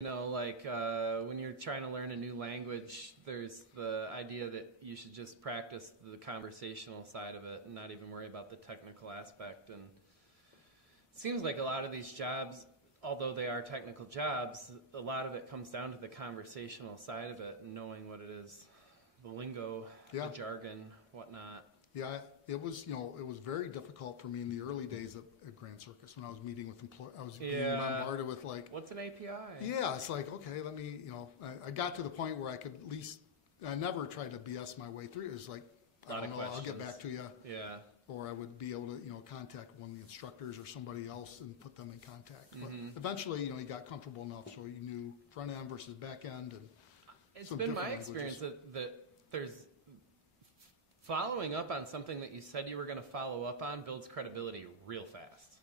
Like when you're trying to learn a new language, there's the idea that you should just practice the conversational side of it and not even worry about the technical aspect. And it seems like a lot of these jobs, although they are technical jobs, a lot of it comes down to the conversational side of it and knowing what it is, the lingo, the jargon, whatnot. Yeah, it was very difficult for me in the early days at Grand Circus when I was meeting with employees. I was being bombarded with like, what's an API? Yeah, it's like, okay, let me, I got to the point where I could at least, I never tried to BS my way through. It was like, I don't know, I'll get back to you. Yeah. Or I would be able to, contact one of the instructors or somebody else and put them in contact. But eventually, you got comfortable enough so you knew front end versus back end. And it's been my experience that there's following up on something that you said you were going to follow up on builds credibility real fast.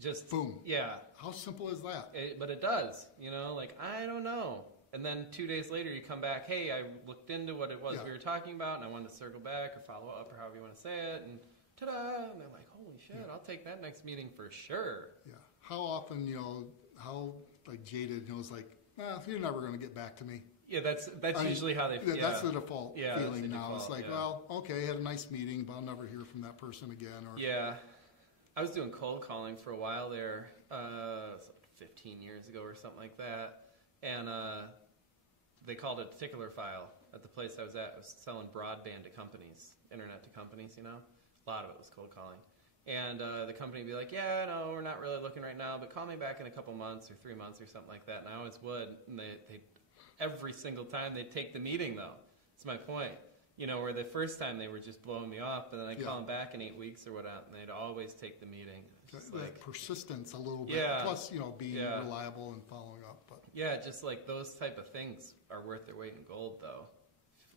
Just boom. Yeah. How simple is that? But it does. Like, I don't know. And then 2 days later, you come back, hey, I looked into what it was we were talking about, and I wanted to circle back or follow up or however you want to say it, and ta-da! And they're like, holy shit, I'll take that next meeting for sure. Yeah. How often, how like jaded, it's like, you're never going to get back to me. Yeah, that's usually how they feel. That's the default feeling now. Default, it's like, well, okay, had a nice meeting, but I'll never hear from that person again. Or yeah. I was doing cold calling for a while there, 15 years ago or something like that. And they called it a particular file at the place I was at. I was selling broadband to companies, internet to companies, A lot of it was cold calling. And the company would be like, yeah, no, we're not really looking right now, but call me back in a couple months or 3 months or something like that. And I always would. And they every single time they'd take the meeting, though. That's my point. Where the first time they were just blowing me off, but then I'd call them back in 8 weeks or whatnot, and they'd always take the meeting. That persistence a little bit. Plus, being reliable and following up. But yeah, just like those type of things are worth their weight in gold, though.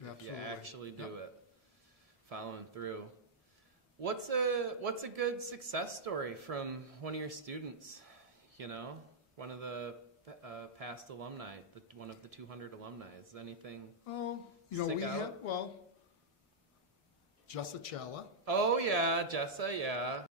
Absolutely. If you actually do it. Following through. What's a good success story from one of your students? One of the past alumni, one of the 200 alumni. Is anything? Oh, we have Jessa Challa. Oh yeah, Jessa. Yeah,